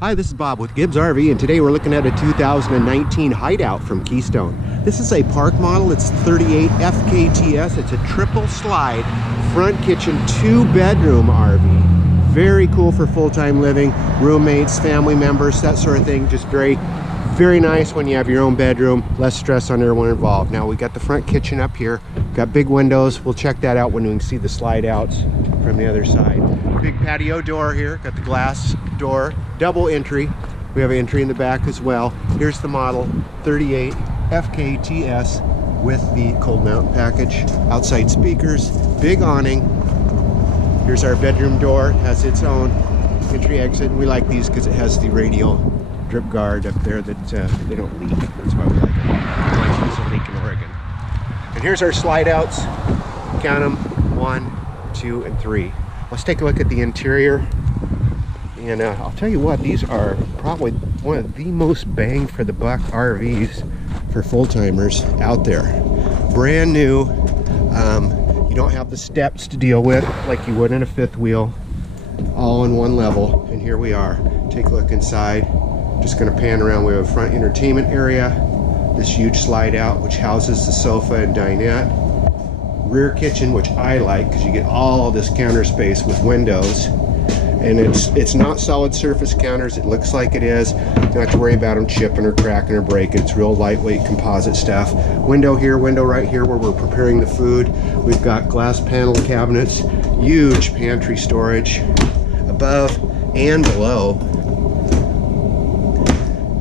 Hi, this is Bob with Gibbs RV, and today we're looking at a 2019 Hideout from Keystone. This is a park model. It's 38 FKTS. It's a triple slide, front kitchen, 2-bedroom RV. Very cool for full-time living, roommates, family members, that sort of thing. Just very nice when you have your own bedroom, less stress on everyone involved. Now we got the front kitchen up here, got big windows. We'll check that out when we can see the slide outs from the other side. Big patio door here, got the glass door, double entry. We have an entry in the back as well. Here's the model 38 FKTS with the cold mount package, outside speakers, big awning. Here's our bedroom door, has its own entry exit. We like these because it has the radial drip guard up there that they don't leak. That's why we like them. Otherwise there's a leak in Oregon. And here's our slide outs. Count them, 1, 2, and 3. Let's take a look at the interior. And I'll tell you what, these are probably one of the most bang for the buck RVs for full-timers out there. Brand new. You don't have the steps to deal with like you would in a fifth wheel. All in one level. And here we are. Take a look inside. Just going to pan around. We have a front entertainment area, this huge slide out which houses the sofa and dinette, rear kitchen, which I like because you get all this counter space with windows, and it's not solid surface counters. It looks like it is. You don't have to worry about them chipping or cracking or breaking. It's real lightweight composite stuff. Window here, window right here where we're preparing the food. We've got glass panel cabinets, huge pantry storage above and below.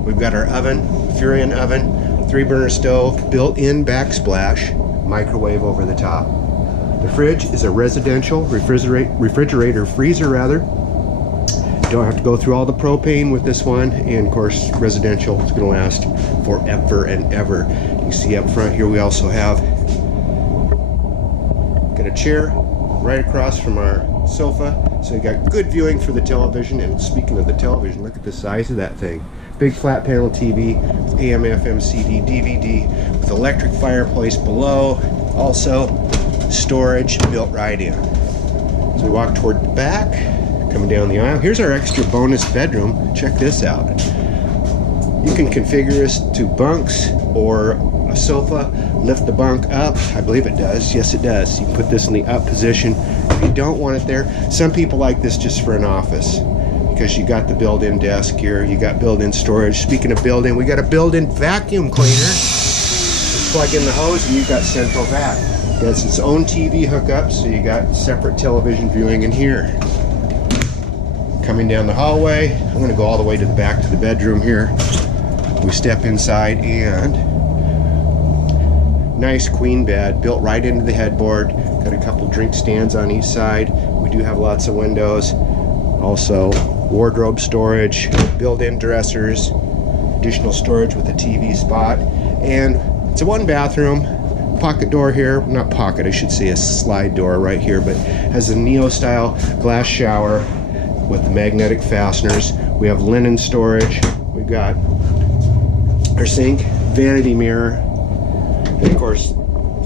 We've got our oven, Furion oven, 3-burner stove, built-in backsplash, microwave over the top. The fridge is a residential refrigerator freezer rather. You don't have to go through all the propane with this one, and of course residential. It's going to last forever and ever. You see up front here we also have got a chair right across from our sofa, so you got good viewing for the television. And speaking of the television, look at the size of that thing. Big flat panel TV, AM, FM, CD, DVD, with electric fireplace below. Also, storage built right in. So we walk toward the back, coming down the aisle. Here's our extra bonus bedroom. Check this out. You can configure this to bunks or a sofa. Lift the bunk up. I believe it does. Yes, it does. You can put this in the up position. If you don't want it there, some people like this just for an office, because you got the built-in desk here, you got built-in storage. Speaking of built-in, we got a built-in vacuum cleaner. Just plug in the hose and you got central vac. It has its own TV hookup, so you got separate television viewing in here. Coming down the hallway, I'm going to go all the way to the back to the bedroom here. We step inside, and nice queen bed built right into the headboard. Got a couple drink stands on each side. We do have lots of windows. Also wardrobe storage, built-in dressers, additional storage with a TV spot, and it's a 1-bathroom. Pocket door here, not pocket, I should say a slide door right here, but has a neo-style glass shower with the magnetic fasteners. We have linen storage. We've got our sink, vanity mirror, and of course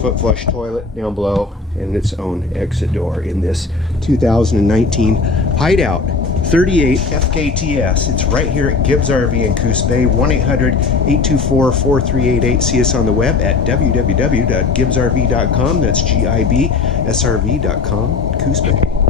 foot flush toilet down below, and its own exit door in this 2019 Hideout 38 FKTS. It's right here at Gibbs RV in Coos Bay. 1-800-824-4388. See us on the web at www.gibbsrv.com. That's GIBSRV.com, Coos Bay.